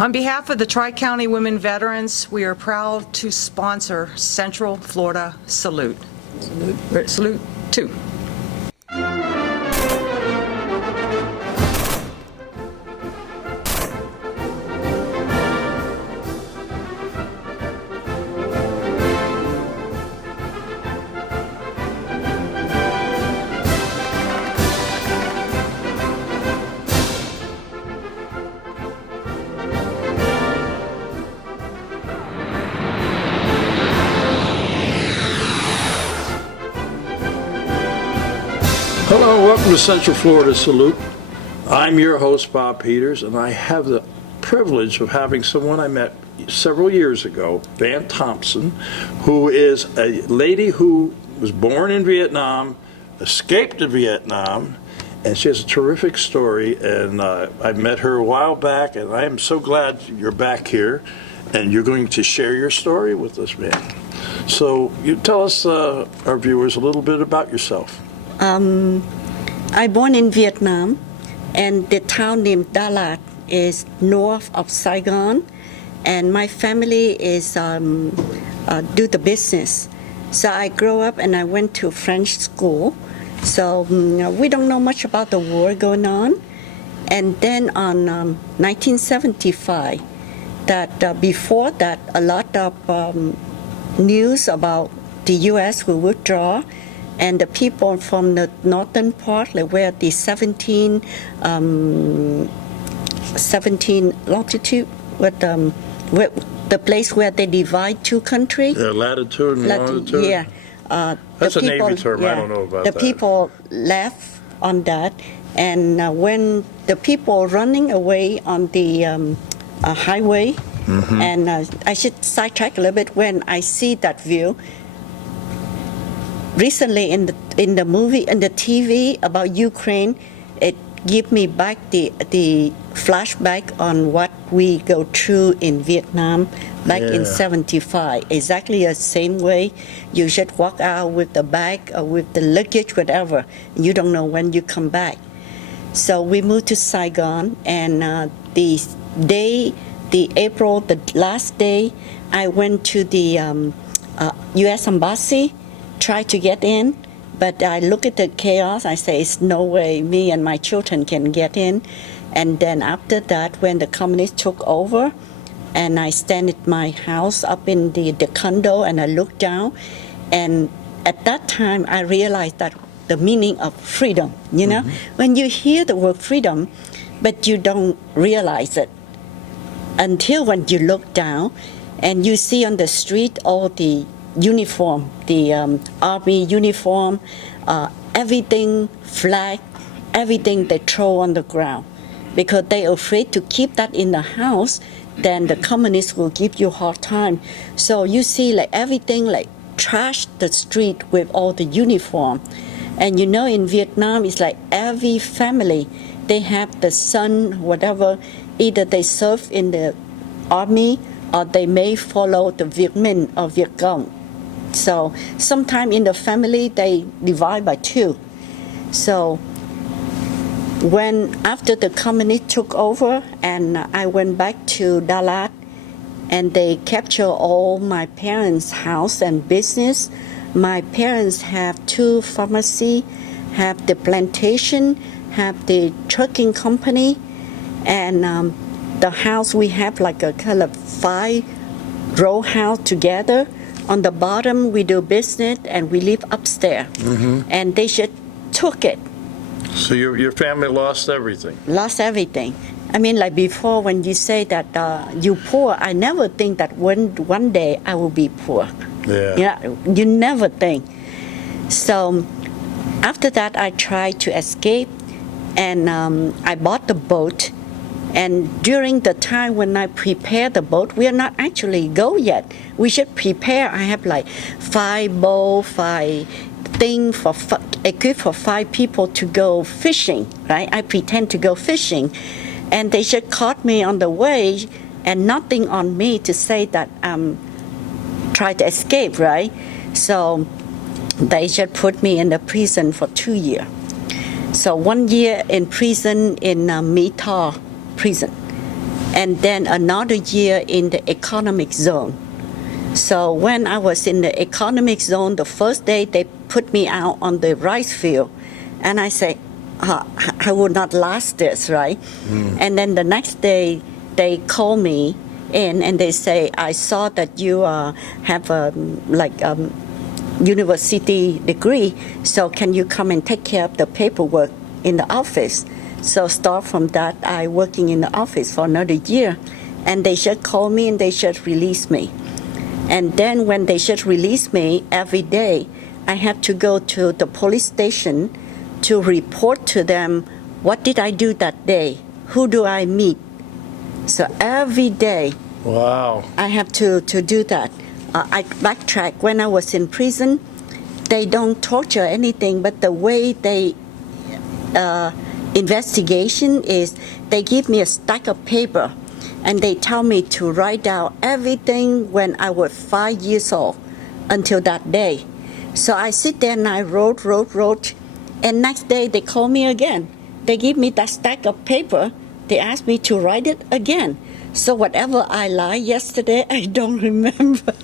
On behalf of the Tri-County Women Veterans, we are proud to sponsor Central Florida Salute. Salute 2. Hello, welcome to Central Florida Salute. I'm your host, Bob Peters, and I have the privilege of having someone I met several years ago, Van Thompson, who is a lady who was born in Vietnam, escaped to Vietnam, and she has a terrific story, and I met her a while back, and I am so glad you're back here, and you're going to share your story with us, Van. So you tell us, our viewers, a little bit about yourself. I born in Vietnam, and the town named Đà Lạt is north of Saigon, and my family is do the business. So I grew up and I went to French school. So we don't know much about the war going on. And then on 1975, that before that, a lot of news about the U.S. will withdraw. And the people from the northern part, like where the 17 longitude, where the place where they divide two countries. Yeah, latitude and longitude? Yeah. That's a Navy term, yeah, I don't know about that. The people left on that, and when the people running away on the highway, and I should sidetrack a little bit, when I see that view, recently in the movie and the TV about Ukraine, it give me back the flashback on what we go through in Vietnam back in 75. Exactly the same way. You should walk out with the bag or with the luggage, whatever. You don't know when you come back. So we moved to Saigon, and the last day, I went to the U.S. Embassy. Try to get in, but I look at the chaos. I say, it's no way me and my children can get in. And then after that, when the communists took over, and I stand at my house up in the condo, and I look down, and at that time, I realized that the meaning of freedom, you know? When you hear the word freedom, but you don't realize it until when you look down, and you see on the street all the uniform, the army uniform, everything, flag, everything they throw on the ground. Because they're afraid to keep that in the house, then the communists will give you a hard time. So you see like everything like trash the street with all the uniform. And you know in Vietnam, it's like every family, they have the son, whatever, either they serve in the army or they may follow the Viet Minh or Viet Cong. So sometime in the family, they divide by two. So when after the communists took over, and I went back to Đà Lạt, and they captured all my parents' house and business. My parents have 2 pharmacies, have the plantation, have the trucking company, and the house we have like a kind of 5-row house together. On the bottom, we do business, and we live upstairs. And they just took it. So your family lost everything? Lost everything. I mean, like before, when you say that you poor, I never think that one day I will be poor. Yeah. You never think. So after that, I tried to escape, and I bought the boat. And during the time when I prepare the boat, we are not actually go yet. We should prepare. I have like 5 boats, 5 things equipped for 5 people to go fishing, right? I pretend to go fishing. And they just caught me on the way, and nothing on me to say that try to escape, right? So they just put me in the prison for 2 years. So 1 year in prison in Mỹ Tho prison. and then another year in the economic zone. So when I was in the economic zone, the first day they put me out on the rice field, and I say, I will not last this, right? And then the next day they call me in and they say, I saw that you have a university degree, so can you come and take care of the paperwork in the office? So start from that, I working in the office for another year, and they should call me and they should release me. And then when they should release me, every day I have to go to the police station to report to them what did I do that day, who do I meet. So every day Wow. I have to do that. I backtrack. When I was in prison, they don't torture anything, but the way they investigation is they give me a stack of paper and they tell me to write down everything when I was 5 years old until that day. So I sit there and I wrote, and next day they call me again. They give me that stack of paper. They ask me to write it again. So whatever I lied yesterday, I don't remember.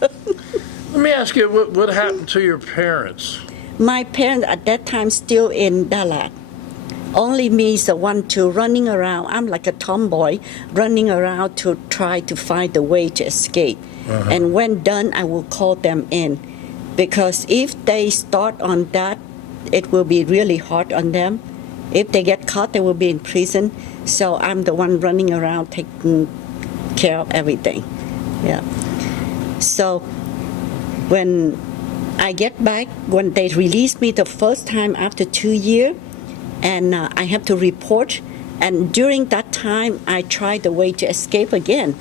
Let me ask you, what happened to your parents? My parents at that time still in Dallas. Only me is the one to running around. I'm like a tomboy running around to try to find a way to escape. And when done, I will call them in. Because if they start on that, it will be really hard on them. If they get caught, they will be in prison. So I'm the one running around taking care of everything. Yeah. So when I get back, when they released me the first time after 2 years, and I have to report, and during that time I tried the way to escape again,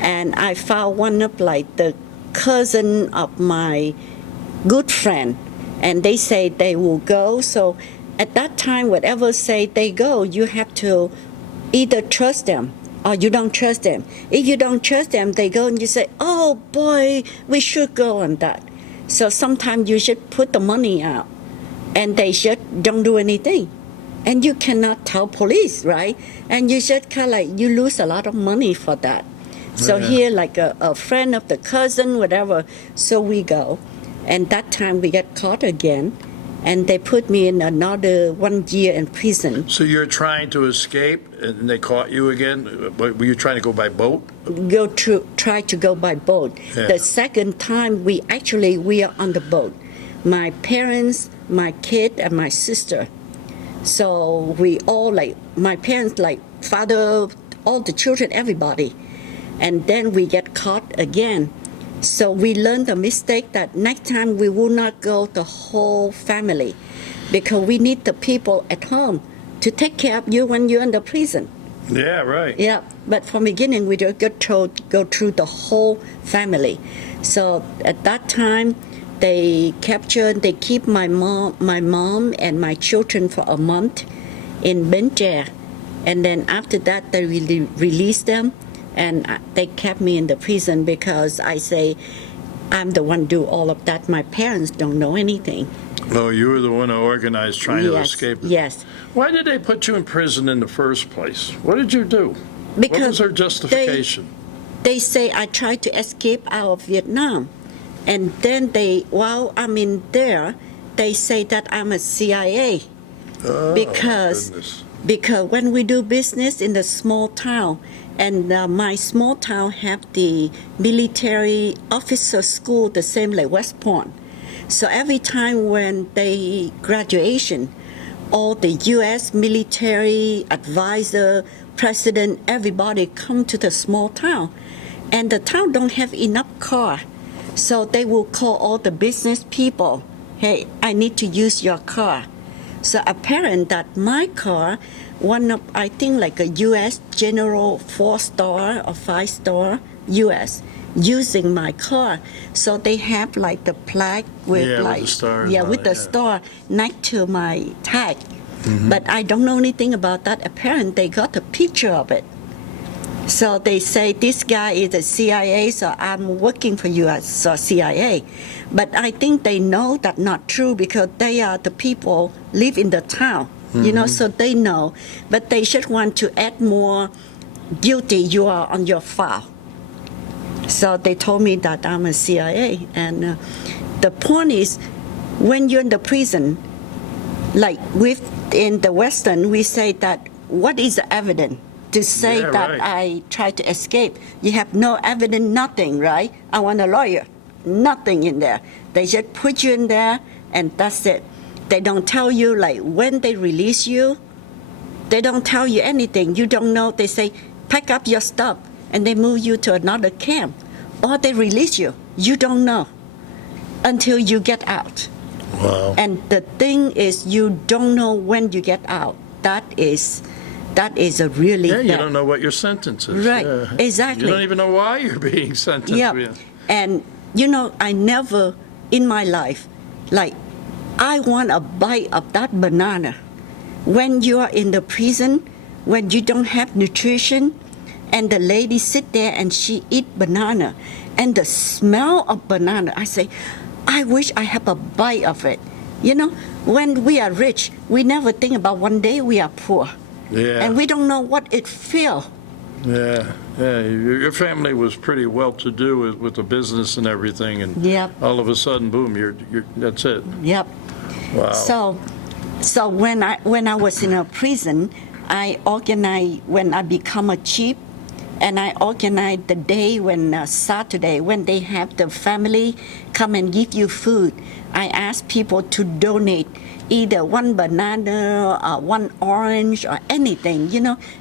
and I found one of like the cousin of my good friend, and they say they will go. So at that time, whatever say they go, you have to either trust them or you don't trust them. If you don't trust them, they go and you say, oh boy, we should go on that. So sometimes you should put the money out and they should don't do anything. And you cannot tell police, right? And you should kind of like, you lose a lot of money for that. So here, like a friend of the cousin, whatever, so we go. And that time we get caught again, and they put me in another 1 year in prison. So you're trying to escape, and they caught you again? Were you trying to go by boat? Try to go by boat. Yeah. The second time we are on the boat. My parents, my kid, and my sister. So we all like, my parents like father, all the children, everybody. And then we get caught again. So we learned the mistake that next time we will not go the whole family because we need the people at home to take care of you when you're in the prison. Yeah, right. Yeah, but from the beginning we just got told go through the whole family. So at that time they keep my mom and my children for a month in Bencher, and then after that they released them. And they kept me in the prison because I say, I'm the one do all of that. My parents don't know anything. Oh, you were the one who organized trying to escape. Yes. Why did they put you in prison in the first place? What did you do? What was their justification? They say I tried to escape out of Vietnam. And then while I'm in there, they say that I'm a CIA. Oh, because goodness. Because when we do business in the small town, and my small town have the military officer school the same like West Point. So every time when they graduation, all the U.S. military advisor, president, everybody come to the small town. And the town don't have enough car. So they will call all the business people, hey, I need to use your car. So apparent that my car, one of, I think like a U.S. General 4-star or 5-star U.S. using my car. So they have like the plaque with with the stars on with it, the star next to my tag. But I don't know anything about that. Apparently they got a picture of it. So they say this guy is the CIA, so I'm working for you as CIA. But I think they know that's not true because they are the people live in the town, so they know. But they should want to add more guilty, you are on your file. So they told me that I'm a CIA. And the point is, when you're in the prison, like in the Western, we say that what is the evidence to say Yeah, that right. I tried to escape? You have no evidence, nothing, right? I want a lawyer, nothing in there. They just put you in there, and that's it. They don't tell you, like, when they release you, they don't tell you anything. You don't know. They say, pack up your stuff, and they move you to another camp. Or they release you. You don't know until you get out. Wow. And the thing is, you don't know when you get out. That is a really Yeah, you bad- don't know what your sentence is. Right, Yeah. exactly. You don't even know why you're being sentenced. Yeah. And, I never in my life, like, I want a bite of that banana. When you are in the prison, when you don't have nutrition, and the lady sit there and she eat banana, and the smell of banana, I say, I wish I have a bite of it. When we are rich, we never think about one day we are poor. Yeah. And we don't know what it feels. Yeah. Your family was pretty well-to-do with the business and everything, and Yep. all of a sudden, boom, that's it. Yep. Wow. So when I was in a prison, I organized when I become a chief, and I organized the day when Saturday when they have the family come and give you food. I ask people to donate either one banana, one orange, or anything.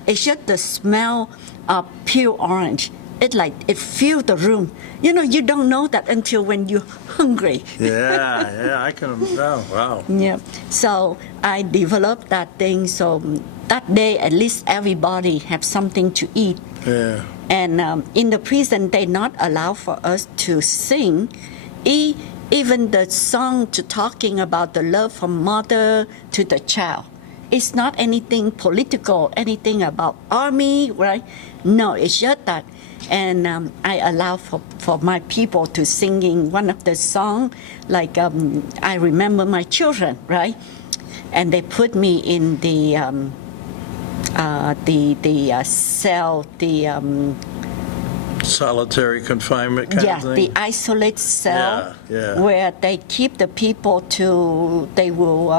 It's just the smell of pure orange. It fills the room. You don't know that until when you're hungry. Yeah, I can. Oh, wow. Yeah. So I developed that thing. So that day, at least everybody have something to eat. Yeah. And in the prison, they not allow for us to sing. Even the song to talking about the love from mother to the child. It's not anything political, anything about army, right? No, it's just that. And I allow for my people to singing one of the song, like I remember my children, right? And they put me in the cell, Solitary confinement kind of thing? the isolate cell, Yeah. where they keep the people they will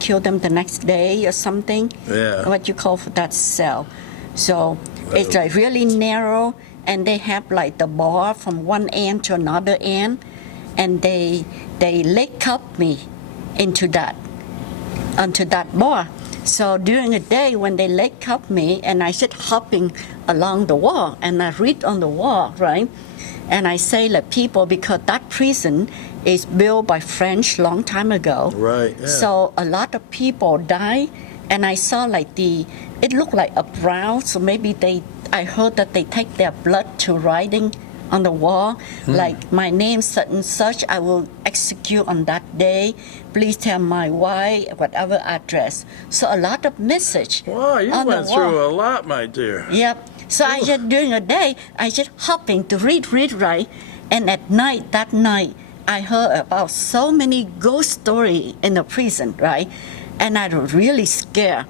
kill them the next day or something. Yeah. What you call for that cell. So it's like really narrow, and they have like the bar from one end to another end, and they leg cup me onto that bar. So during the day when they leg cup me, and I sit hopping along the wall, and I read on the wall, right? And I say like people, because that prison is built by French long time ago. Right, yeah. So a lot of people die, and I saw like it looked like a brown, so maybe I heard that they take their blood to writing on the wall, like my name such and such, I will execute on that day. Please tell my wife, whatever address. So a lot of message. Wow, you on the went wall. through a lot, my dear. Yep. So I just during the day, I just hopping to read, right, and at night, that night, I heard about so many ghost story in the prison, right, and I was really scared,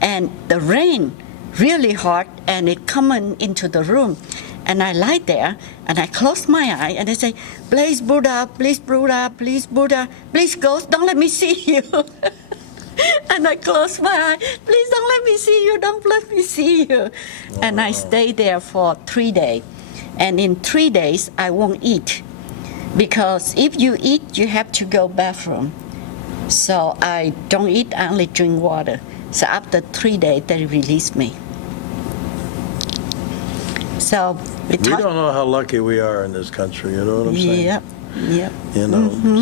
and the rain really hard, and it coming into the room. And I lie there, and I close my eye, and I say, please Buddha, please Buddha, please Buddha, please ghost, don't let me see you. And I close my eye, please don't let me see you, don't let me see you. Wow. And I stay there for 3 days. And in 3 days, I won't eat. Because if you eat, you have to go bathroom. So I don't eat, I only drink water. So after 3 days, they release me. So We don't know how lucky we are in this country, you know what I'm saying? Yep.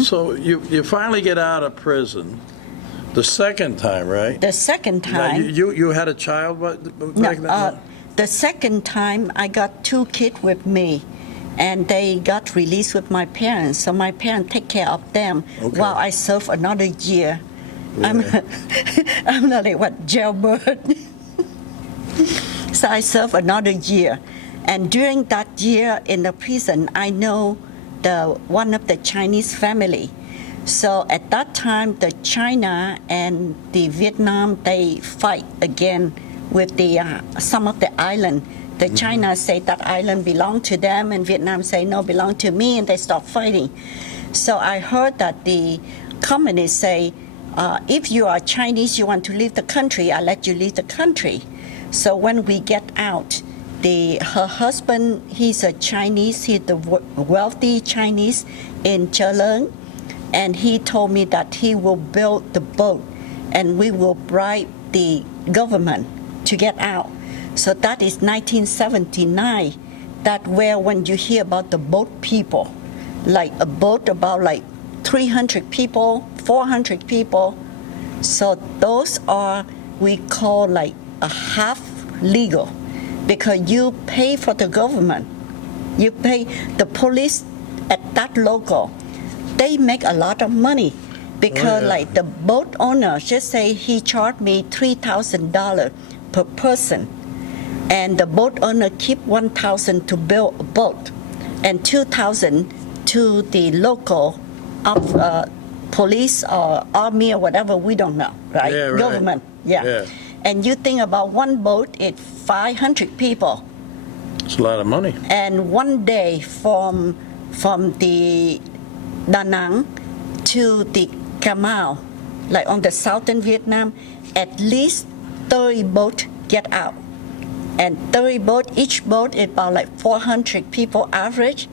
So you finally get out of prison the second time, right? The second Now, time. you had a child back then? The second time I got 2 kids with me, and they got released with my parents. So my parents take care of them while I serve another year. Yeah. I'm not like jailbird. So I serve another year, and during that year in the prison, I know one of the Chinese family. So at that time, the China and the Vietnam, they fight again with the some of the island. The China say that island belong to them, and Vietnam say no, belong to me, and they start fighting. So I heard that the communists say, if you are Chinese, you want to leave the country, I'll let you leave the country. So when we get out, her husband, he's a Chinese, he's the wealthy Chinese in Chaleng, and he told me that he will build the boat and we will bribe the government to get out. So that is 1979, that where when you hear about the boat people, like a boat about like 300 people, 400 people. So those are, we call like a half legal, because you pay for the government. You pay the police at that local. They make a lot of money because like the boat owner, just say he charged me $3,000 per person. And the boat owner keep $1,000 to build a boat and $2,000 to the local police or army or whatever, we don't know, right? Yeah, right. Government, yeah. And you think about one boat, it's 500 people. It's a lot of money. And one day from the Da Nang to the Camao, like on the southern Vietnam, at least 30 boats get out. And 30 boats, each boat is about like 400 people average.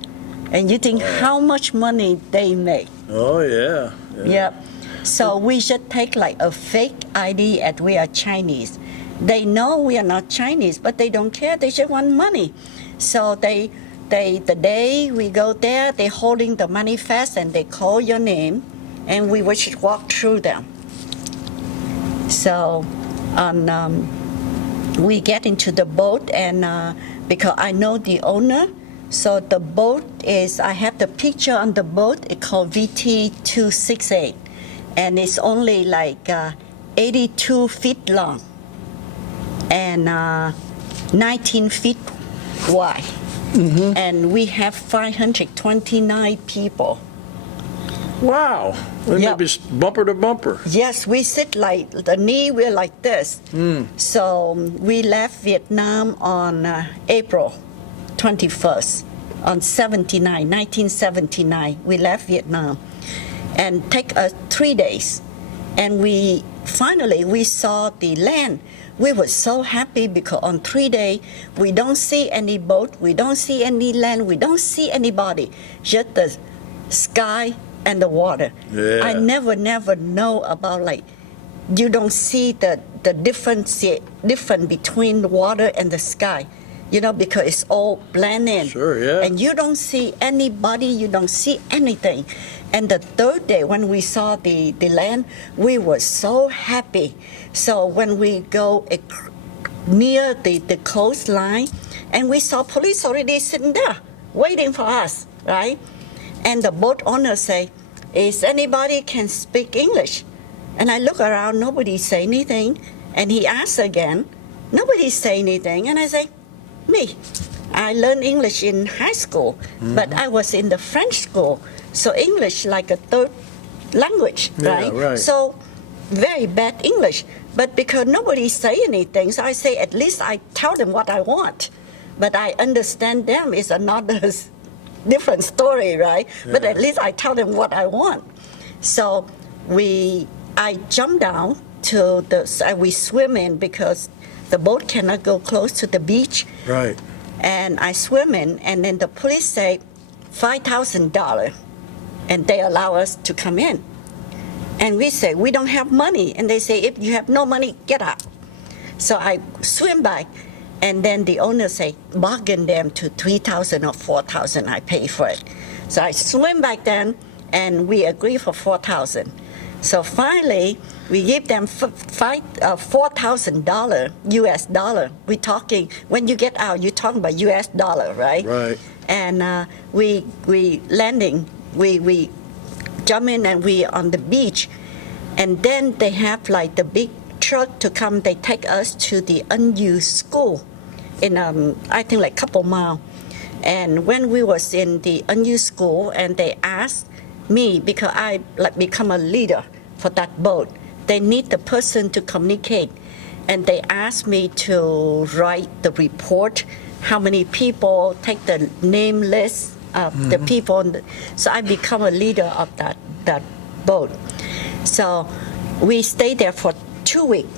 And you think how much money they make. Oh, yeah. Yeah. So we should take like a fake ID as we are Chinese. They know we are not Chinese, but they don't care. They just want money. So the day we go there, they holding the manifest and they call your name, and we will just walk through them. So we get into the boat, and because I know the owner, so the boat is, I have the picture on the boat, it's called VT-268, and it's only like 82 feet long and 19 feet wide. And we have 529 people. Wow. Maybe it's bumper to bumper. Yes, we sit like, the knee, we're like this. So we left Vietnam on April 21st, on 1979, we left Vietnam. And take us 3 days. And we saw the land. We were so happy because on 3 days, we don't see any boat, we don't see any land, we don't see anybody, just the sky and the water. Yeah. I never know about like, you don't see the difference between the water and the sky, because it's all blended in. Sure, yeah. And you don't see anybody, you don't see anything. And the third day, when we saw the land, we were so happy. So when we go near the coastline, and we saw police already sitting there, waiting for us, right? And the boat owner say, is anybody can speak English? And I look around, nobody say anything. And he asks again, nobody say anything. And I say, me. I learned English in high school, but I was in the French school. So English like a third language, right? Right. So very bad English. But because nobody say anything, so I say at least I tell them what I want. But I understand them is another different story, right? Yeah. But at least I tell them what I want. So I jump down to we swim in because the boat cannot go close to the beach. Right. And I swim in, and then the police say $5,000, and they allow us to come in. And we say, we don't have money. And they say, if you have no money, get out. So I swim back, and then the owner say, bargain them to $3,000 or $4,000, I pay for it. So I swim back then, and we agree for $4,000. So finally, we give them $4,000 US dollar. We're talking, when you get out, you're talking about US dollar, right? Right. And we landing, we jump in and we on the beach. And then they have like the big truck to come, they take us to the unused school in, I think like a couple miles. And when we was in the unused school, and they asked me, because I like become a leader for that boat, they need the person to communicate. and they asked me to write the report, how many people, take the name list of the people. So I become a leader of that boat. So we stayed there for 2 weeks.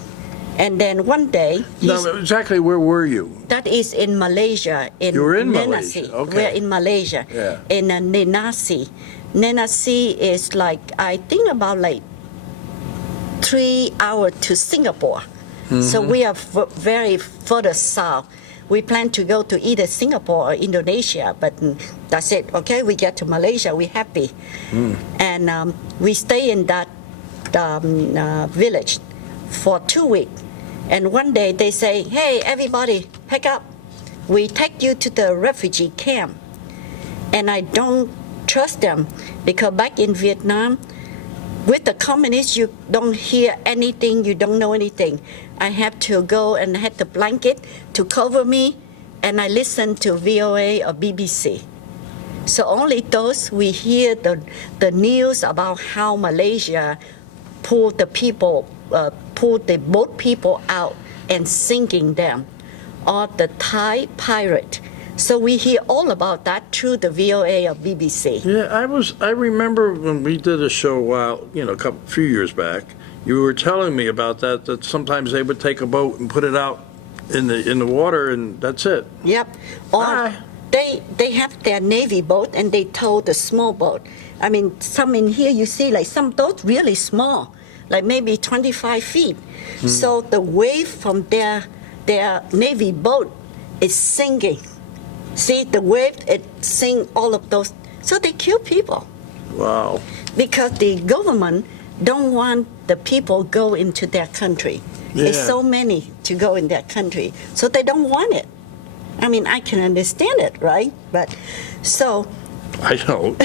And then one day, Now, exactly where were you? that is in Malaysia. You were in Nenasi. Malaysia, okay. We're in Malaysia, Yeah. in Nenasi. Nenasi is like, I think about like 3 hours to Singapore. So we are very further south. We plan to go to either Singapore or Indonesia, but that's it. Okay, we get to Malaysia, we're happy. And we stay in that village for 2 weeks. And one day they say, hey, everybody, pack up. We take you to the refugee camp. And I don't trust them because back in Vietnam, with the communists, you don't hear anything, you don't know anything. I have to go and had the blanket to cover me, and I listen to VOA or BBC. So only those we hear the news about how Malaysia pulled the people, pulled the boat people out and sinking them, or the Thai pirate. So we hear all about that through the VOA or BBC. Yeah, I remember when we did a show a few years back, you were telling me about that sometimes they would take a boat and put it out in the water and that's it. Yep. Or Ah. they have their Navy boat and they tow the small boat. I mean, some in here you see like some boats really small, like maybe 25 feet. So the wave from their Navy boat is sinking. See, the wave, it sink all of those. So they kill people Wow. because the government don't want the people go into their country. There's Yeah. so many to go in their country, so they don't want it. I mean, I can understand it, right? But so I know.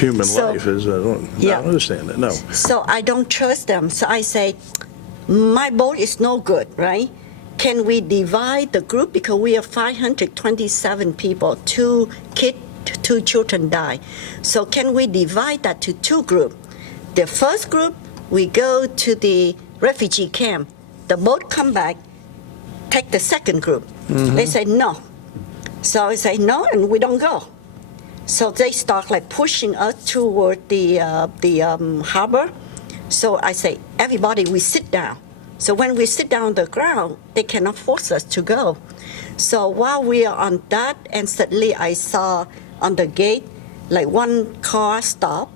Human So- life is, I don't Yeah. understand it, no. So I don't trust them. So I say, my boat is no good, right? Can we divide the group? Because we are 527 people, 2 kids, 2 children die. So can we divide that to 2 groups? The first group, we go to the refugee camp. The boat come back, take the second group. They say no. So I say no, and we don't go. So they start like pushing us toward the harbor. So I say, everybody, we sit down. So when we sit down on the ground, they cannot force us to go. So while we are on that, and suddenly I saw on the gate, like one car stop,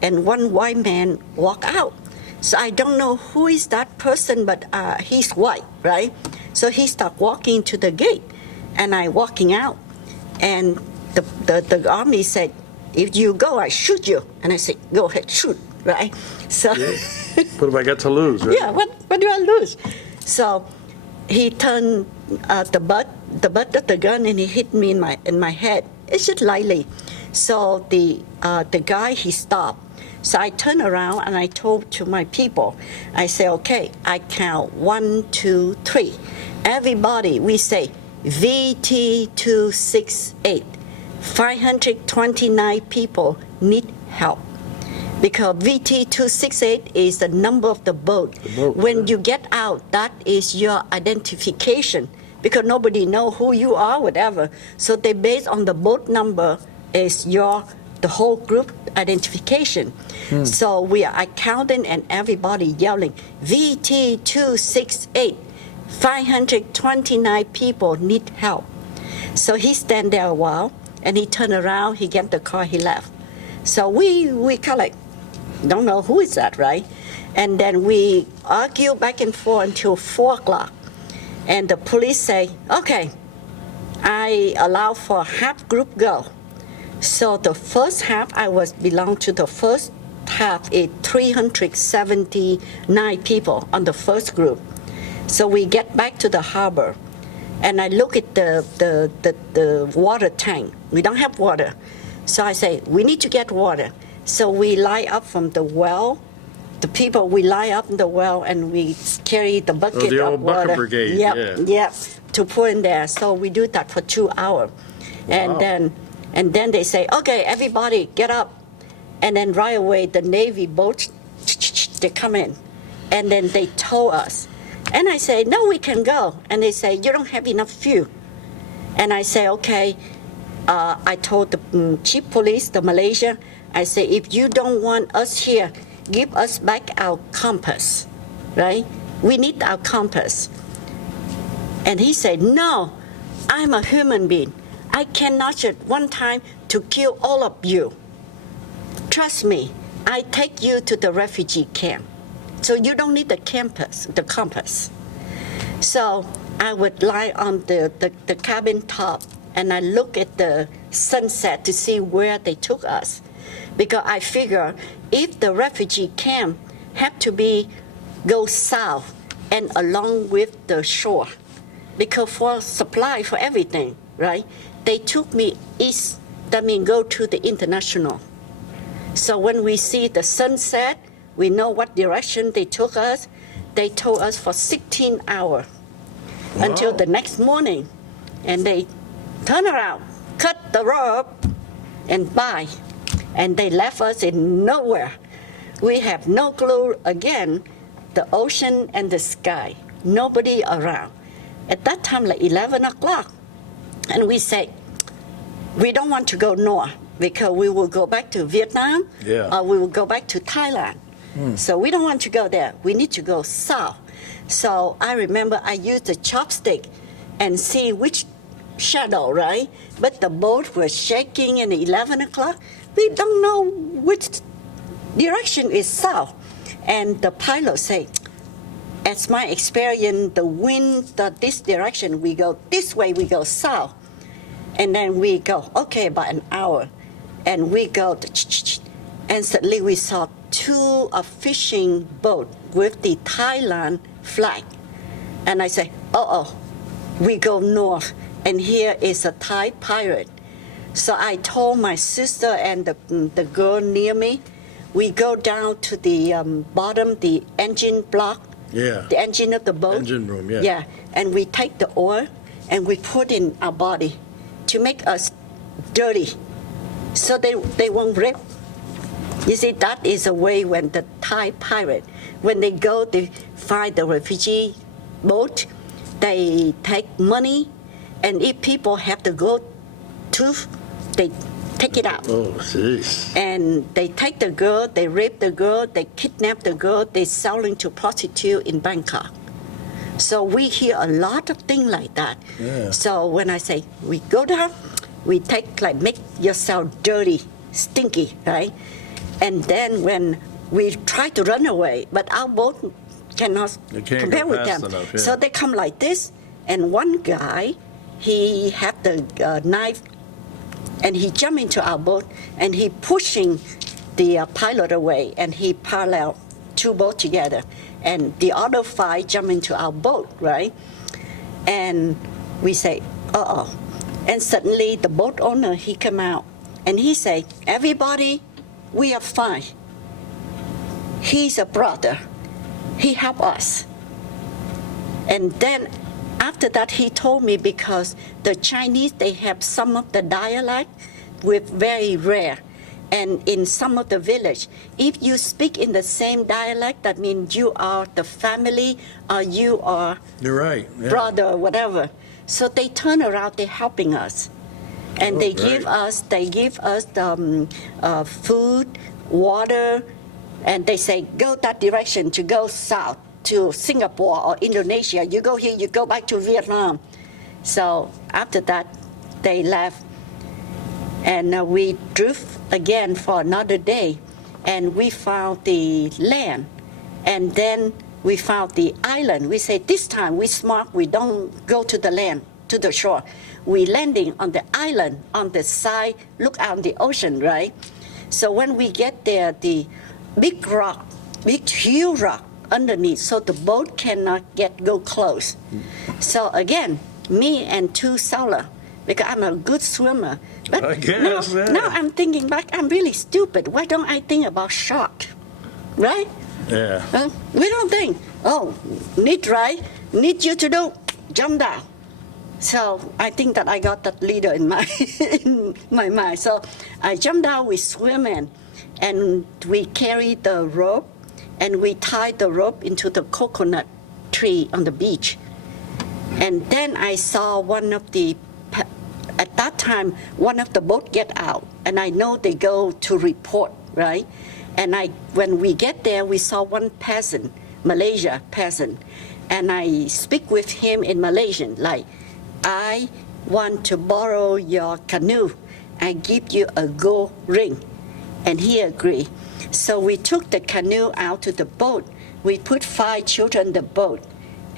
and one white man walk out. So I don't know who is that person, but he's white, right? So he start walking to the gate, and I walking out, and the army said, if you go, I shoot you. And I said, go ahead, shoot, right? So, What have I got to lose, right? yeah, what do I lose? So he turned the butt of the gun and he hit me in my head. It's just lightly. So the guy, he stopped. So I turned around and I told to my people, I say, okay, I count 1, 2, 3. Everybody, we say VT268. 529 people need help. Because VT268 is the number of the boat. When you get out, that is your identification. Because nobody know who you are, whatever. So they base on the boat number is the whole group identification. So I counting and everybody yelling, VT268, 529 people need help. So he stand there a while and he turned around, he get the car, he left. So we kind of like, don't know who is that, right? And then we argue back and forth until 4 o'clock. And the police say, okay, I allow for half group go. So the first half, I belong to the first half is 379 people on the first group. So we get back to the harbor, and I look at the water tank. We don't have water. So I say, we need to get water. So we line up from the well. The people, we line up in the well, and we carry the bucket the of old water. bucket brigade, Yep, to put in there. So we do that for 2 hours. Wow. And then they say, okay, everybody get up. And then right away, the Navy boats, they come in. And then they told us. And I say, no, we can go. And they say, you don't have enough fuel. And I say, okay. I told the chief police, the Malaysia, I say, if you don't want us here, give us back our compass, right? We need our compass. And he said, no, I'm a human being. I cannot at one time to kill all of you. Trust me, I take you to the refugee camp. So you don't need the compass. So I would lie on the cabin top and I look at the sunset to see where they took us. Because I figure if the refugee camp have to go south and along with the shore, because for supply for everything, right? They took me east, that means go to the international. So when we see the sunset, we know what direction they took us. They told us for 16 hours until the next morning. And they turn around, cut the rope, and bye. And they left us in nowhere. We have no clue, again, the ocean and the sky. Nobody around. At that time, like 11 o'clock. And we say, we don't want to go north because we will go back to Vietnam or we will go back to Thailand. So we don't want to go there. We need to go south. So I remember I used the chopstick and see which shadow, right? But the boat was shaking at 11 o'clock. We don't know which direction is south. And the pilot said, as my experience, the wind, this direction, we go this way, we go south. And then we go, okay, about an hour. And we go, and suddenly we saw two fishing boats with the Thailand flag. And I say, we go north, and here is a Thai pirate. So I told my sister and the girl near me, we go down to the bottom, the engine block, the engine of the boat. Engine room, yeah. Yeah, and we take the oil and we put in our body to make us dirty so they won't rip. You see, that is a way when the Thai pirate, when they go to find the refugee boat, they take money, and if people have to go to, they take it out. Oh, jeez. And they take the girl, they rape the girl, they kidnap the girl, they sell her to prostitute in Bangkok. So we hear a lot of things like that. Yeah. So when I say we go down, we take make yourself dirty, stinky, right? And then when we try to run away, but our boat cannot compare with them. Enough, yeah. So they come like this, and one guy, he had the knife, and he jumped into our boat, and he pushing the pilot away, and he parallel two boats together. And the other five jump into our boat, right? And we say, And suddenly the boat owner, he come out, and he say, everybody, we are fine. He's a brother. He helped us. And then after that, he told me because the Chinese, they have some of the dialect with very rare. And in some of the village, if you speak in the same dialect, that means you are the family or you are You're right. Yeah. brother or whatever. So they turn around, they're helping us. And they give us food, water, and they say, go that direction to go south to Singapore or Indonesia. You go here, you go back to Vietnam. So after that, they left. And we drove again for another day, and we found the land. And then we found the island. We said, this time we smart, we don't go to the land, to the shore. We landing on the island, on the side, look out on the ocean, right? So when we get there, the big rock, big huge rock underneath, so the boat cannot go close. So again, me and two sailors, because I'm a good swimmer. But I guess, now I'm thinking back, I'm really stupid. Why don't I think about shark, right? Yeah. We don't think, need you to do, jump down. So I think that I got that leader in my mind. So I jumped down, we swim in, and we carry the rope, and we tied the rope into the coconut tree on the beach. And then I saw at that time, one of the boat get out, and I know they go to report, right? And when we get there, we saw one peasant, Malaysia peasant, and I speak with him in Malaysian, like, I want to borrow your canoe. I give you a gold ring. And he agreed. So we took the canoe out to the boat. We put 5 children in the boat,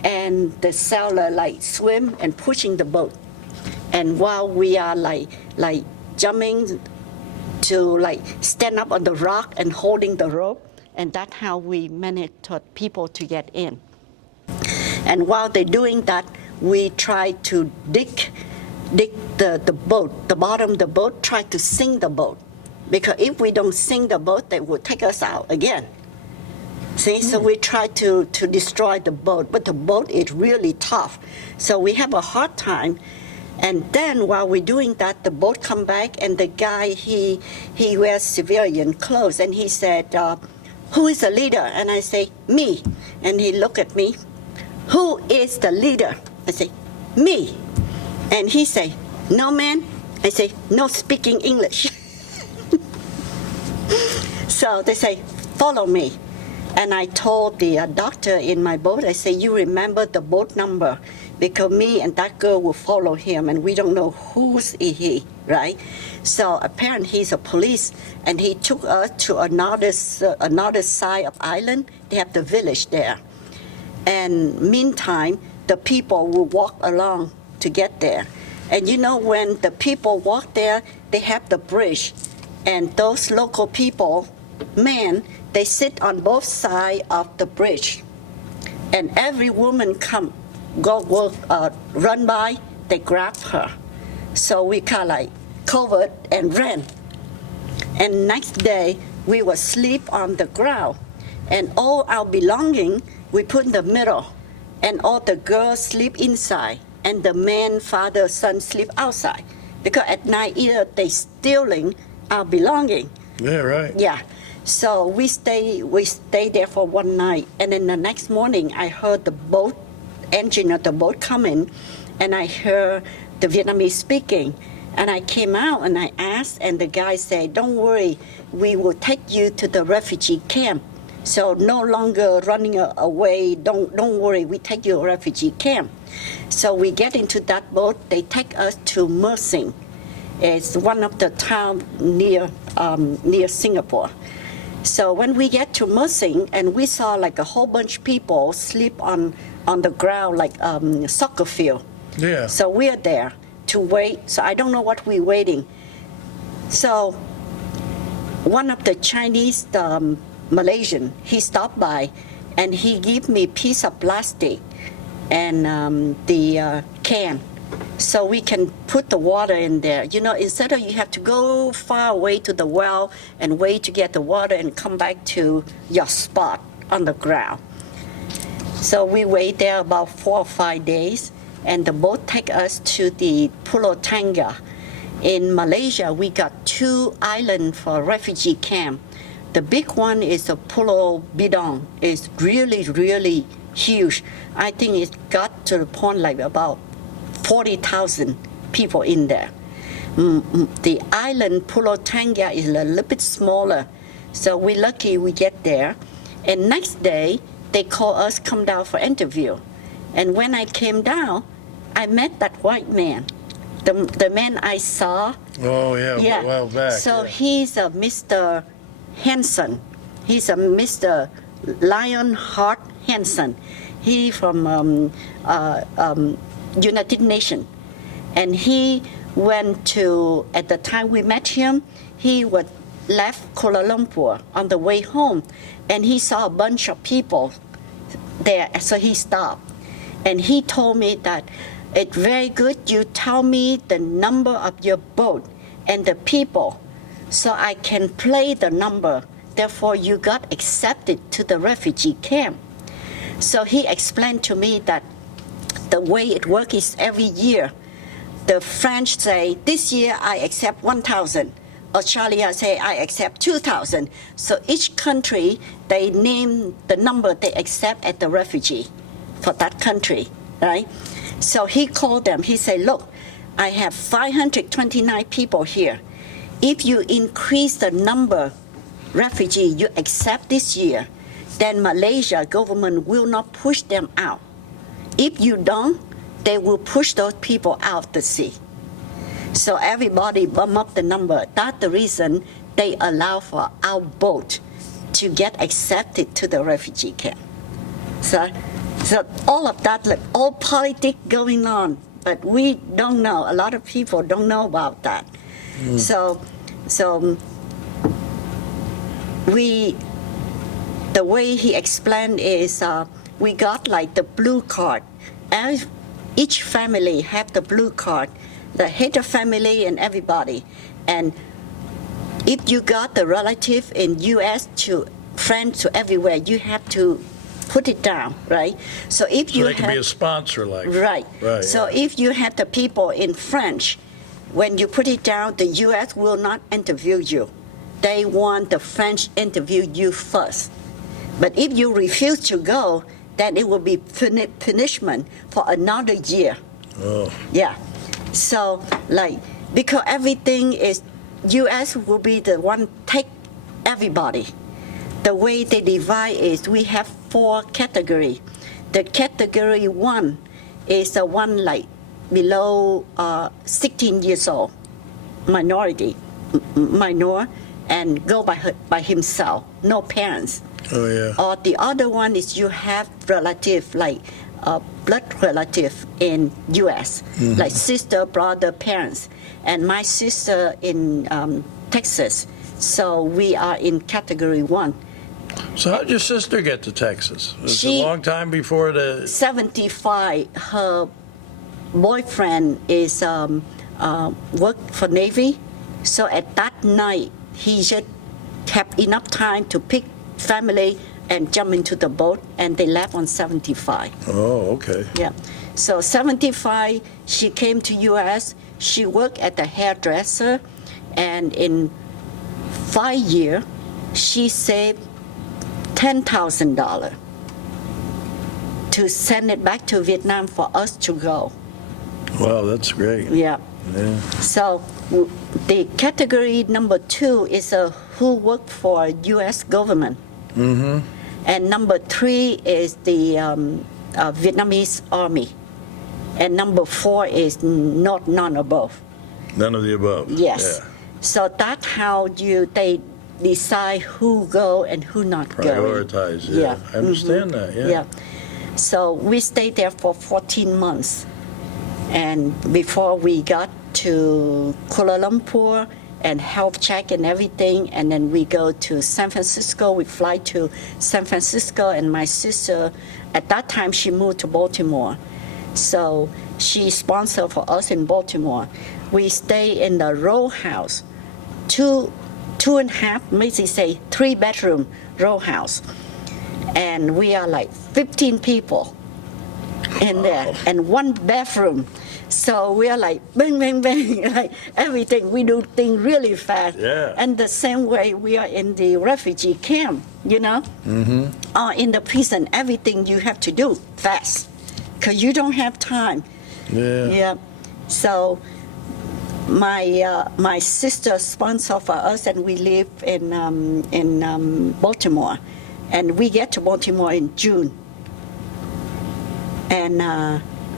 and the sailor swim and pushing the boat. And while we are jumping to stand up on the rock and holding the rope, and that's how we managed people to get in. And while they're doing that, we try to dig the boat, the bottom of the boat, try to sink the boat. Because if we don't sink the boat, they will take us out again. See, so we try to destroy the boat, but the boat is really tough. So we have a hard time. And then while we're doing that, the boat come back, and the guy, he wears civilian clothes, and he said, who is the leader? And I say, me. And he looked at me, who is the leader? I say, me. And he say, no, man. I say, no speaking English. So they say, follow me. And I told the doctor in my boat, I say, you remember the boat number, because me and that girl will follow him, and we don't know who's he, right? So apparently he's a police, and he took us to another side of island. They have the village there. And meantime, the people will walk along to get there. And you know, when the people walk there, they have the bridge. And those local people, men, they sit on both sides of the bridge. And every woman run by, they grab her. So we kind of covered and ran. And next day, we will sleep on the ground. And all our belonging, we put in the middle. And all the girls sleep inside. And the man, father, son sleep outside. Because at night, either they stealing our belonging. Yeah, right. Yeah. So we stay there for one night. And then the next morning, I heard the engine of the boat coming, and I heard the Vietnamese speaking. And I came out and I asked, and the guy said, don't worry, we will take you to the refugee camp. So no longer running away, don't worry, we take you to a refugee camp. So we get into that boat, they take us to Mersing. It's one of the towns near Singapore. So when we get to Mersing, and we saw a whole bunch of people sleep on the ground like soccer field. Yeah. So we're there to wait. So I don't know what we're waiting. So one of the Chinese Malaysian, he stopped by, and he gave me a piece of plastic and the can, so we can put the water in there. You know, instead of you have to go far away to the well and wait to get the water and come back to your spot on the ground. So we wait there about 4 or 5 days, and the boat take us to the Pulau Tangga. In Malaysia, we got 2 islands for refugee camp. The big one is the Pulau Bidong. It's really, really huge. I think it got to the point about 40,000 people in there. The island Pulau Tangga is a little bit smaller, so we're lucky we get there. And next day, they call us come down for interview. And when I came down, I met that white man, the man I saw. Oh, yeah, a while back. So yeah. he's a Mr. Hanson. He's a Mr. Lionheart Hanson. He from United Nations. And he went to, at the time we met him, he was left Kuala Lumpur on the way home, and he saw a bunch of people there, so he stopped. And he told me that it's very good you tell me the number of your boat and the people, so I can play the number. Therefore, you got accepted to the refugee camp. So he explained to me that the way it works is every year, the French say, this year I accept 1,000, Australia say, I accept 2,000. So each country, they name the number they accept as the refugee for that country, right? So he called them. He said, look, I have 529 people here. If you increase the number refugee you accept this year, then Malaysia government will not push them out. If you don't, they will push those people out the sea. So everybody bump up the number. That's the reason they allow for our boat to get accepted to the refugee camp. So all of that, like all politics going on, but we don't know. A lot of people don't know about that. So the way he explained is we got like the blue card. Each family have the blue card, the head of family and everybody. And if you got the relative in U.S. to friends to everywhere, you have to put it down, right? So if you they can be a sponsor, like. Right. So if you have the people in French, when you put it down, the U.S. will not interview you. They want the French interview you first. But if you refuse to go, then it will be punishment for another year. Oh. Yeah. So, like, because everything is, U.S. will be the one take everybody. The way they divide is we have 4 categories. The category 1 is the one like below 16 years old, minority, minor, and go by himself, no parents. Oh, yeah. Or the other one is you have relative, like blood relative in U.S., like sister, brother, parents. And my sister in Texas, so we are in category 1. So how did your sister get to Texas? It was She- a long time before the... 75, her boyfriend is worked for Navy. So at that night, he just have enough time to pick family and jump into the boat, and they left on 75. Oh, okay. Yeah. So 75, she came to U.S. She worked at the hairdresser, and in 5 years, she saved $10,000 to send it back to Vietnam for us to go. Wow, that's great. Yeah. Yeah. So the category number 2 is who worked for U.S. government. Mm-hmm. And number 3 is the Vietnamese army. And number 4 is none above. None of the above. Yes. Yeah. So that's how they decide who go and who not go. Prioritize, yeah. I understand that, yeah. Yeah. So we stayed there for 14 months. And before we got to Kuala Lumpur and health check and everything, and then we go to San Francisco. We fly to San Francisco, and my sister, at that time, she moved to Baltimore. So she sponsored for us in Baltimore. We stay in the row house, two and a half, maybe say 3-bedroom row house. And we are like 15 people in there, and 1 bathroom. So we are like bang, bang, bang, like everything. We do things really fast. Yeah. And the same way we are in the refugee camp, you know? Mm-hmm. Or in the prison, everything you have to do fast because you don't have time. Yeah. Yeah. So my sister sponsored for us, and we live in Baltimore. And we get to Baltimore in June. And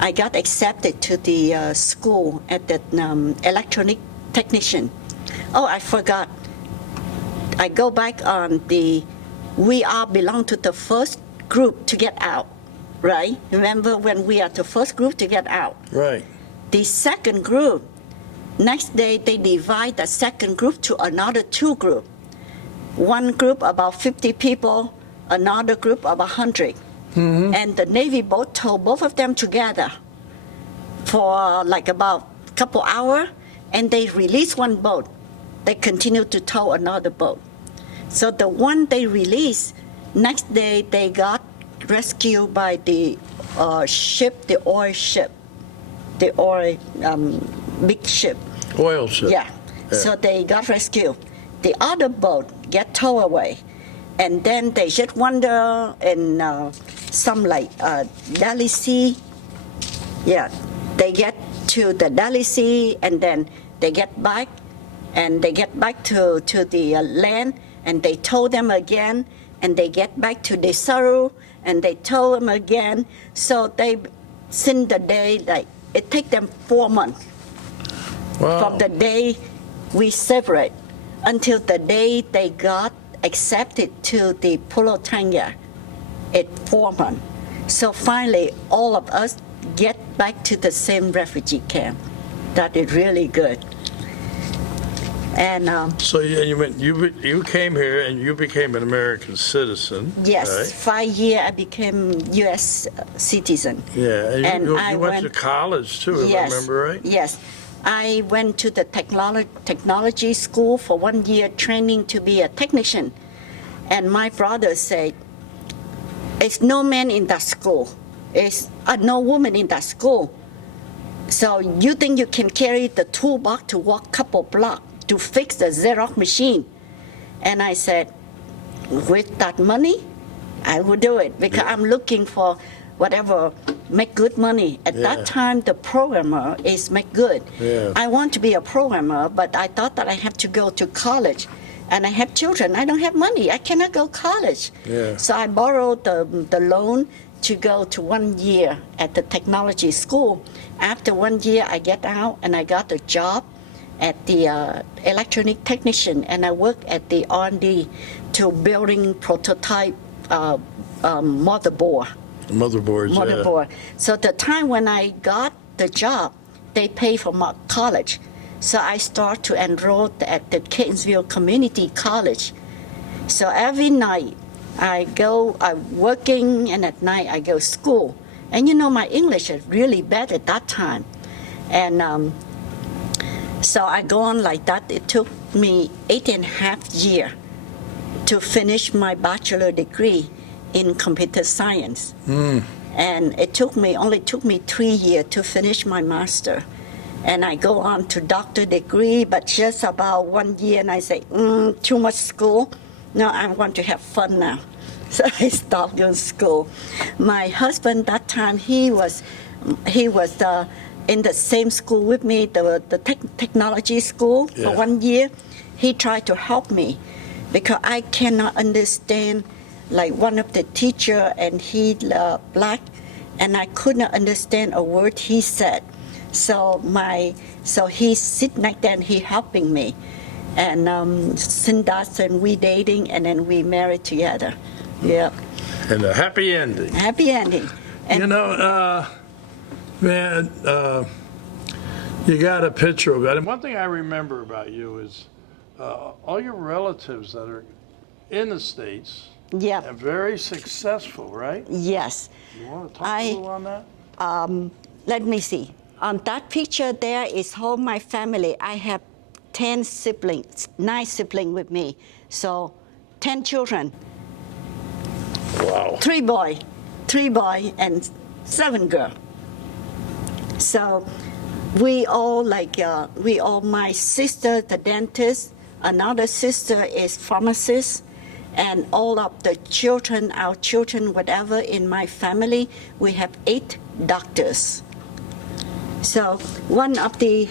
I got accepted to the school at the electronic technician. Oh, I forgot. I go back on we all belong to the first group to get out, right? Remember when we are the first group to get out? Right. The second group, next day they divide the second group to another 2 groups. One group about 50 people, another group about 100. Mm-hmm. And the Navy boat towed both of them together for like about a couple hours, and they released one boat. They continued to tow another boat. So the one they released, next day they got rescued by the ship, the oil ship, the oil big ship. Oil ship. Yeah. So they got rescued. The other boat get towed away. And then they just wander in some like Delhi Sea. Yeah, they get to the Delhi Sea and then they get back and they get back to the land and they tow them again and they get back to the Saru and they tow them again. So they, since the day, like it take them 4 months from the day we separate until the day they got accepted to the Pulotanga. It 4 months. So finally, all of us get back to the same refugee camp. That is really good. And So you came here and you became an American citizen. yes, right? 5 years I became U.S. citizen. Yeah, and And I you went to went- college too, if I remember right? Yes. I went to the technology school for 1 year training to be a technician. And my brother said, "It's no man in that school. It's no woman in that school. So you think you can carry the toolbox to walk couple blocks to fix the Xerox machine?" And I said, "With that money, I will do it because I'm looking for whatever make good money." At Yeah. that time, the programmer is make good. Yeah. I want to be a programmer, but I thought that I have to go to college. And I have children. I don't have money. I cannot go college. Yeah. So I borrowed the loan to go to 1 year at the technology school. After 1 year, I get out and I got a job at the electronic technician, and I worked at the R&D to building prototype motherboard. Motherboards, So the time when I got the job, they pay for my college. So I start to enroll at the Catonsville Community College. So every night I'm working, and at night I go to school. And you know, my English is really bad at that time. And so I go on like that. It took me 8.5 years to finish my bachelor degree in computer science. And it only took me 3 years to finish my master. And I go on to doctor degree, but just about 1 year, and I say, too much school. No, I want to have fun now. So I stopped going to school. My husband, that time, he was in the same school with me, the technology school for Yeah. 1 year. He tried to help me because I cannot understand, like one of the teacher, and he black, and I could not understand a word he said. So he sit like that and he helping me. And since that, and we dating, and then we married together. Yeah. And a happy ending. Happy ending. And You know, man, you got a picture of that. And one thing I remember about you is all your relatives that are in the States yeah, and very successful, right? yes. You want to talk a little on that? Let me see. On that picture there is all my family. I have 10 siblings, 9 siblings with me. So 10 children, Wow. 3 boy and 7 girl. So we all my sister, the dentist, another sister is pharmacist, and all of the children, our children, whatever in my family, we have 8 doctors. So one of the,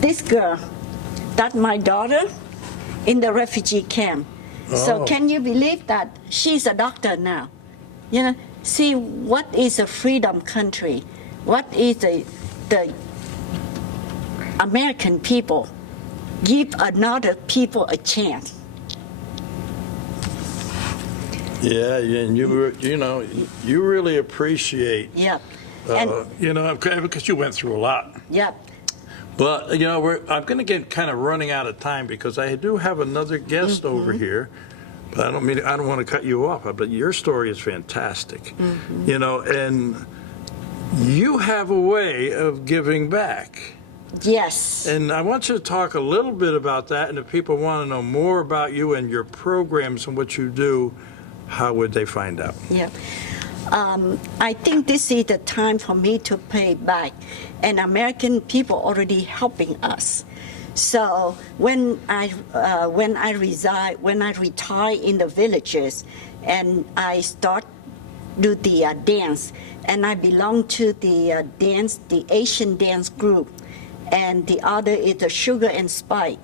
this girl, that's my daughter in the refugee camp. So Oh. can you believe that she's a doctor now? You know, see what is a freedom country? What is the American people give another people a chance? Yeah, and you really appreciate, Yep. And because you went through a lot. yep. But, I'm going to get kind of running out of time because I do have another guest over here. But I don't want to cut you off, but your story is fantastic. And you have a way of giving back. Yes. And I want you to talk a little bit about that. And if people want to know more about you and your programs and what you do, how would they find out? Yeah. I think this is the time for me to pay back. And American people already helping us. So when I retire in the villages, and I start do the dance, and I belong to the the Asian dance group, and the other is the Sugar and Spice.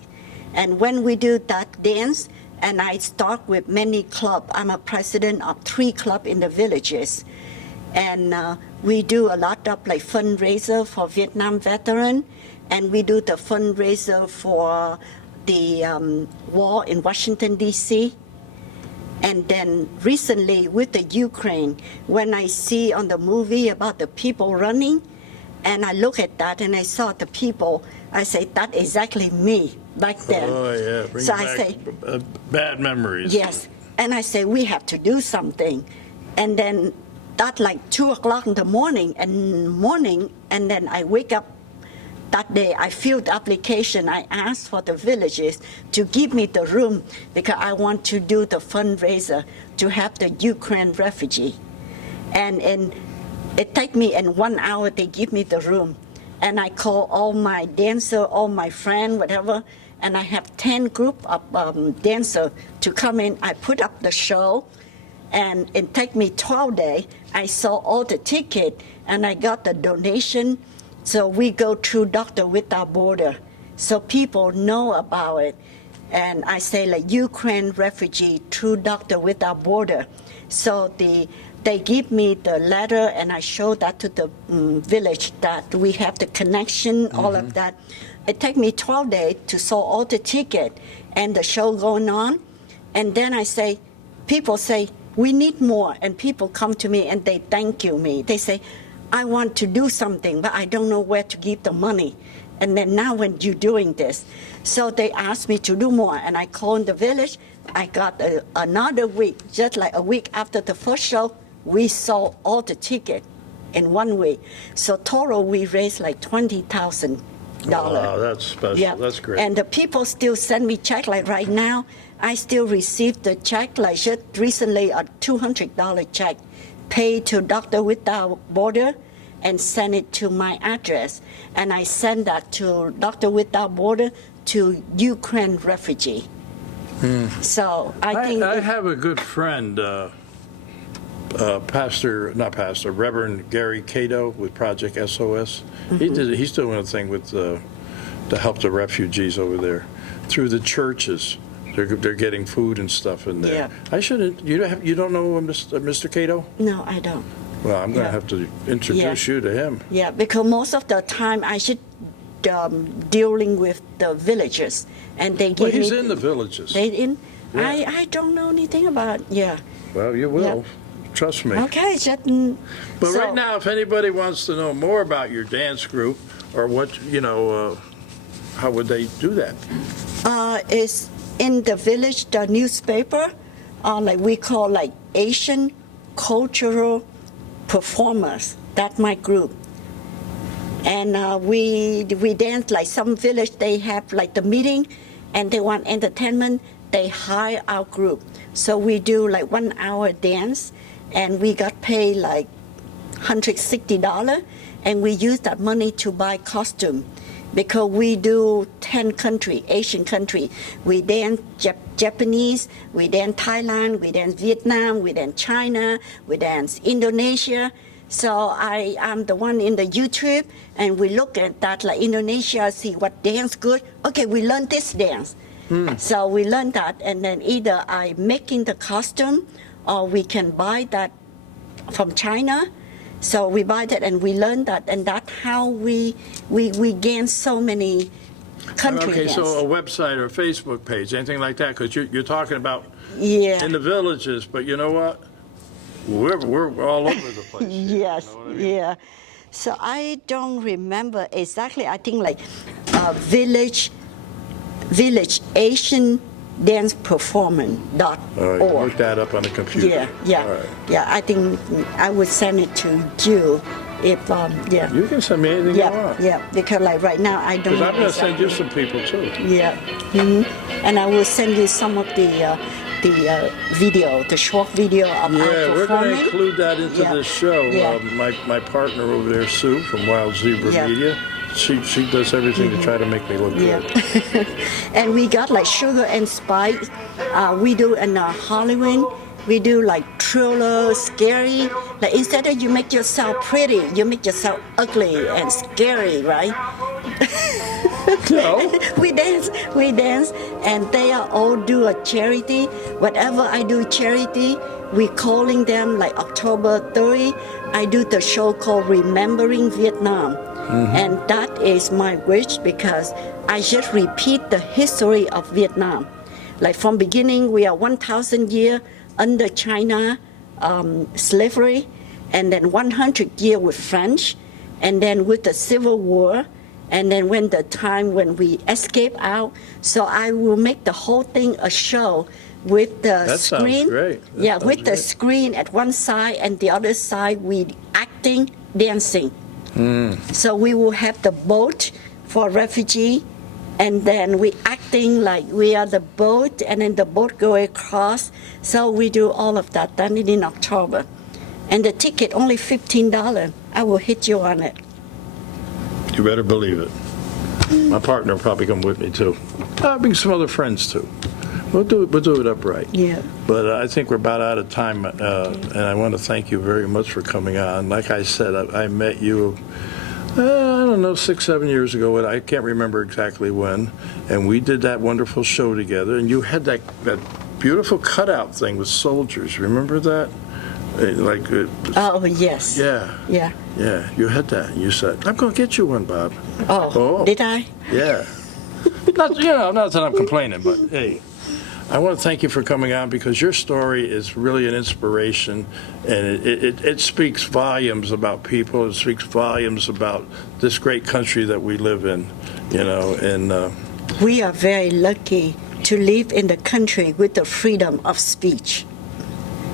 And when we do that dance, and I start with many clubs, I'm a president of 3 clubs in the villages, and we do a lot of like fundraiser for Vietnam veteran, and we do the fundraiser for the war in Washington, D.C. And then recently with the Ukraine, when I see on the movie about the people running, and I look at that and I saw the people, I say, that's exactly me back then. Oh, yeah. Bring So back I say, bad memories. yes. And I say, we have to do something. And then that like 2 o'clock in the morning, and then I wake up that day. I filled the application. I asked for the villages to give me the room because I want to do the fundraiser to have the Ukraine refugee. And it take me in 1 hour, they give me the room. And I call all my dancer, all my friend, whatever, and I have 10 group of dancer to come in. I put up the show, and it take me 12 days. I sold all the ticket, and I got the donation. So we go through Doctor Without Border, so people know about it. And I say like Ukraine refugee through Doctor Without Border. So they give me the letter, and I show that to the village that we have the connection, all of that. It take me 12 days to sell all the ticket and the show going on. And then I say, people say, we need more. And people come to me and they thank you me. They say, I want to do something, but I don't know where to give the money. And then now when you're doing this, so they asked me to do more, and I called the village. I got another week, just like a week after the first show, we sold all the ticket in 1 week. So total, we raised like $20,000. Wow, that's special. Yeah. That's great. And the people still send me check. Like right now, I still received the check, like just recently a $200 check paid to Doctor Without Border and send it to my address. And I send that to Doctor Without Border to Ukraine refugee. So I think I have a good friend, Reverend Gary Cato with Project SOS. He's doing a thing with to help the refugees over there through the churches. They're getting food and stuff in there. Yeah. I shouldn't. You don't know Mr. Cato? No, I don't. Well, I'm going to Yeah. have to introduce you to him. Yeah, because most of the time I should dealing with the villagers, and they Well, give he's me. in the villages. They in. Yeah. I don't know anything about. Yeah. Well, you will. Yeah. Trust me. Okay, just. But so, right now, if anybody wants to know more about your dance group or what, how would they do that? it's in the village, the newspaper, like we call like Asian cultural performers. That's my group. And we dance like some village, they have like the meeting and they want entertainment, they hire our group. So we do like 1 hour dance and we got paid like $160 and we use that money to buy costume because we do 10 country, Asian country. We dance Japanese, we dance Thailand, we dance Vietnam, we dance China, we dance Indonesia. So I'm the one in the YouTube, and we look at that like Indonesia, see what dance good. Okay, we learn this dance. So we learn that, and then either I making the costume, or we can buy that from China. So we buy that and we learn that, and that's how we gain so many country Okay, dance. so a website or Facebook page, anything like that, because you're talking about Yeah. in the villages, but you know what? We're all over the place. here, Yes, you know what I mean? yeah. So I don't remember exactly. I think like village Asian dance performance.org. All right, look that up on the computer. Yeah, yeah, All right. yeah. I think I would send it to you if yeah. You can send me anything you Yeah, want. yeah. Because like right now I don't. Because I'm know going to send you exactly. some people too. Yeah, and I will send you some of the video, the short video of our Yeah, we're going performing. to include that into Yeah. this show. Yeah. My partner over there, Sue from Wild Zebra Yeah. Media, she does everything to try to make me look Yeah. good. And we got like sugar and spice. We do in Halloween. We do like thriller, scary. Like instead of you make yourself pretty, you make yourself ugly and scary, right? No. we dance, and they are all do a charity. Whatever I do charity, we calling them like October 30. I do the show called Remembering Vietnam. And that is my wish because I just repeat the history of Vietnam. Like from beginning, we are 1,000 years under China slavery, and then 100 years with French, and then with the Civil War, and then when the time when we escape out. So I will make the whole thing a show with the That sounds screen. great. That Yeah, with sounds the great. screen at one side and the other side we acting, dancing. So we will have the boat for refugee, and then we acting like we are the boat, and then the boat go across. So we do all of that. Done it in October, and the ticket only $15. I will hit you on it. You better believe it. My partner will probably come with me too. I'll bring some other friends too. We'll do it upright. Yeah. But I think we're about out of time, and I want to thank you very much for coming on. Like I said, I met you, I don't know, 6, 7 years ago. I can't remember exactly when, and we did that wonderful show together. And you had that beautiful cutout thing with soldiers. Remember that? Oh yes. Yeah. Yeah. Yeah, you had that. And you said, "I'm going to get you one, Bob." Oh. Did I? Yeah. Not that I'm complaining, but hey, I want to thank you for coming on because your story is really an inspiration, and it speaks volumes about people. It speaks volumes about this great country that we live in, and We are very lucky to live in the country with the freedom of speech.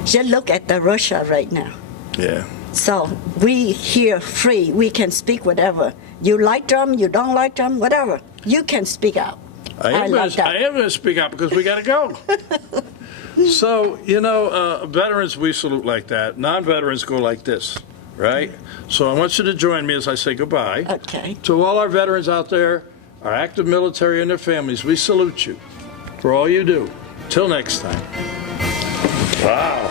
Just look at the Russia right now. yeah. So we here free. We can speak whatever. You like them, you don't like them, whatever. You can speak out. I love that. I am going to speak out because we got to go. So, veterans, we salute like that. Non-veterans go like this, right? So I want you to join me as I say goodbye. Okay. To all our veterans out there, our active military and their families, we salute you for all you do. Till next time. Wow.